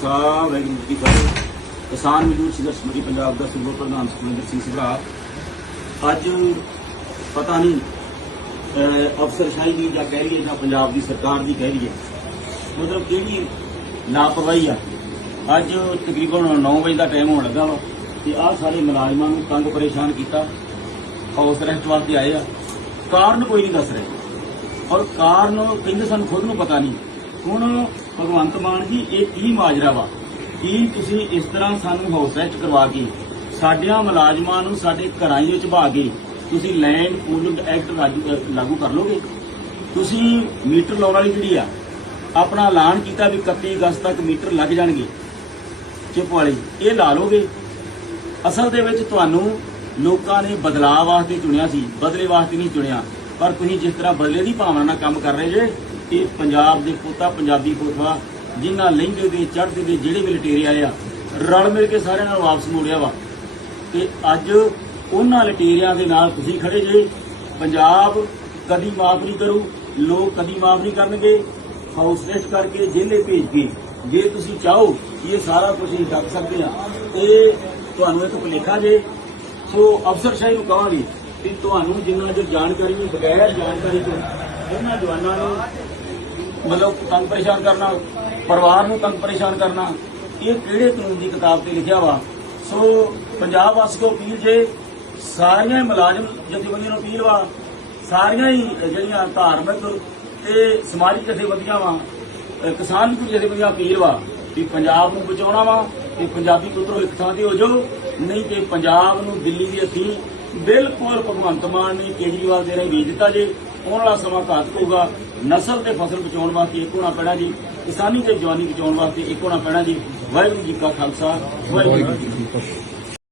ਖਾਲਸਾ ਵਾਹਿਗੁਰੂ ਜੀ ਕੀ ਫਤਿਹ। ਕਿਸਾਨ ਮਜ਼ਦੂਰ ਸੰਘਰਸ਼ ਕਮੇਟੀ ਪੰਜਾਬ ਦਾ ਸੂਬਾ ਪ੍ਰਧਾਨ ਸੁਖਮਿੰਦਰ ਸਿੰਘ ਸਿਧਰਾ। ਅੱਜ ਪਤਾ ਨਹੀਂ ਅਫਸਰਸ਼ਾਹੀ ਦੀ ਜਾਂ ਕਹਿ ਲਈਏ ਜਾਂ ਪੰਜਾਬ ਦੀ ਸਰਕਾਰ ਦੀ ਕਹਿ ਲਈਏ, ਮਤਲਬ ਕਿਹੜੀ ਲਾਪਰਵਾਹੀ ਆ। ਅੱਜ ਤਕਰੀਬਨ 9 ਵਜੇ ਦਾ ਟਾਈਮ ਹੋਣ ਲੱਗਾ ਵਾ ਤੇ ਆਹ ਸਾਰੇ ਮੁਲਾਜ਼ਮਾਂ ਨੂੰ ਤੰਗ ਪਰੇਸ਼ਾਨ ਕੀਤਾ। ਹਾਊਸ ਅਰੈਸਟ ਵਾਸਤੇ ਆਏ ਆ। ਕਾਰਨ ਕੋਈ ਨਹੀਂ ਦੱਸ ਰਿਹਾ। ਔਰ ਕਾਰਨ ਕਹਿੰਦੇ ਸਾਨੂੰ ਖੁਦ ਨੂੰ ਪਤਾ ਨਹੀਂ। ਹੁਣ ਭਗਵੰਤ ਮਾਨ ਜੀ, ਇਹ ਕੀ ਮਾਜਰਾ ਵਾ? ਕੀ ਤੁਸੀਂ ਇਸ ਤਰ੍ਹਾਂ ਸਾਨੂੰ ਹਾਊਸ ਅਰੈਸਟ ਕਰਵਾ ਕੇ, ਸਾਡਿਆਂ ਮੁਲਾਜ਼ਮਾਂ ਨੂੰ ਸਾਡੇ ਘਰਾਂ ਵਿੱਚ ਭਾ ਕੇ, ਤੁਸੀਂ ਲੈਂਡ ਪੂਲਿੰਗ ਐਕਟ ਲਾਗੂ ਕਰ ਲੋਗੇ? ਤੁਸੀਂ ਮੀਟਰ ਲਾਉਣ ਵਾਲੀ ਜਿਹੜੀ ਆ, ਆਪਣਾ ਐਲਾਨ ਕੀਤਾ ਵੀ 31 ਅਗਸਤ ਤੱਕ ਮੀਟਰ ਲੱਗ ਜਾਣਗੇ। ਚਿਪ ਵਾਲੀ, ਇਹ ਲਾ ਲੋਗੇ? ਅਸਲ ਦੇ ਵਿੱਚ ਤੁਹਾਨੂੰ ਲੋਕਾਂ ਨੇ ਬਦਲਾਅ ਵਾਸਤੇ ਚੁਣਿਆ ਸੀ, ਬਦਲੇ ਵਾਸਤੇ ਨਹੀਂ ਚੁਣਿਆ, ਪਰ ਤੁਸੀਂ ਜਿਸ ਤਰ੍ਹਾਂ ਬਦਲੇ ਦੀ ਭਾਵਨਾ ਨਾਲ ਕੰਮ ਕਰ ਰਹੇ ਜੇ ਇਹ ਪੰਜਾਬ ਦੇ ਪੁੱਤਾ ਪੰਜਾਬੀ ਪੁੱਤਵਾ, ਜਿਨ੍ਹਾਂ ਲਹਿੰਦੇ ਦੇ, ਚੜ੍ਹਦੇ ਦੇ ਜਿਹੜੇ ਵੀ ਲਟੇਰੇ ਆਏ ਆ, ਰਲ ਮਿਲ ਕੇ ਸਾਰਿਆਂ ਨਾਲ ਵਾਪਸ ਮੋੜਿਆ ਵਾ। ਤੇ ਅੱਜ ਉਹਨਾਂ ਲਟੇਰਿਆਂ ਦੇ ਨਾਲ ਤੁਸੀਂ ਖੜੇ ਜੇ। ਪੰਜਾਬ ਕਦੀ ਮਾਫ ਨਹੀਂ ਕਰੂ, ਲੋਕ ਕਦੀ ਮਾਫ ਨਹੀਂ ਕਰਨਗੇ। ਹਾਊਸ ਅਰੈਸਟ ਕਰਕੇ ਜੇਲੇ ਭੇਜ ਕੇ ਜੇ ਤੁਸੀਂ ਚਾਹੋ ਇਹ ਸਾਰਾ ਕੁਝ ਹੀ ਕਰ ਸਕਦੇ ਆ ਇਹ ਤੁਹਾਨੂੰ ਇੱਕ ਭੁਲੇਖਾ ਜੇ। ਸੋ ਅਫਸਰਸ਼ਾਹੀ ਨੂੰ ਕਹਾਂਗੇ ਕਿ ਤੁਹਾਨੂੰ ਜਿੰਨਾ ਚਿਰ ਜਾਣਕਾਰੀ ਨਹੀਂ, ਬਗੈਰ ਜਾਣਕਾਰੀ ਤੋਂ, ਉਹਨਾਂ ਜਵਾਨਾਂ ਨੂੰ ਮਤਲਬ ਤੰਗ ਪਰੇਸ਼ਾਨ ਕਰਨਾ, ਪਰਿਵਾਰ ਨੂੰ ਤੰਗ ਪਰੇਸ਼ਾਨ ਕਰਨਾ, ਇਹ ਕਿਹੜੇ ਕਾਨੂੰਨ ਦੀ ਕਿਤਾਬ ਤੇ ਲਿਖਿਆ ਵਾ? ਸੋ ਪੰਜਾਬ ਵਾਸੀ ਕੋ ਅਪੀਲ ਜੇ, ਸਾਰੀਆਂ ਹੀ ਮੁਲਾਜ਼ਮ ਜਥੇਬੰਦੀਆਂ ਨੂੰ ਅਪੀਲ ਵਾ, ਸਾਰੀਆਂ ਹੀ ਜਿਹੜੀਆਂ ਧਾਰਮਿਕ ਤੇ ਸਮਾਜਿਕ ਜਥੇਬੰਦੀਆਂ ਵਾ, ਅਹ ਕਿਸਾਨ ਵੀ ਜਥੇਬੰਦੀਆਂ ਅਪੀਲ ਵਾ ਕਿ ਪੰਜਾਬ ਨੂੰ ਬਚਾਉਣਾ ਵਾ ਤੇ ਪੰਜਾਬੀ ਪੁੱਤਰੋ, ਇੱਕ ਥਾਂ ਤੇ ਹੋ ਜਾਓ, ਨਹੀਂ ਤੇ ਪੰਜਾਬ ਨੂੰ ਦਿੱਲੀ ਦੀ ਅਸੀਂ ਬਿਲਕੁਲ ਭਗਵੰਤ ਮਾਨ ਨੇ ਕੇਜਰੀਵਾਲ ਦੇ ਰਾਹੀਂ ਵੇਚ ਦਿੱਤਾ ਜੇ, ਆਉਣ ਵਾਲਾ ਸਮਾਂ ਘਾਤਕ ਹੋਊਗਾ। ਨਸਲ ਤੇ ਫਸਲ ਬਚਾਉਣ ਵਾਸਤੇ ਇੱਕ ਹੋਣਾ ਪੈਣਾ ਜੀ, ਕਿਸਾਨੀ ਤੇ ਜਵਾਨੀ ਬਚਾਉਣ ਵਾਸਤੇ ਇੱਕ ਹੋਣਾ ਪੈਣਾ ਜੀ। ਵਾਹਿਗੁਰੂ ਜੀ ਕਾ ਖਾਲਸਾ, ਵਾਹਿਗੁਰੂ ਜੀ ਕੀ ਫਤਿਹ।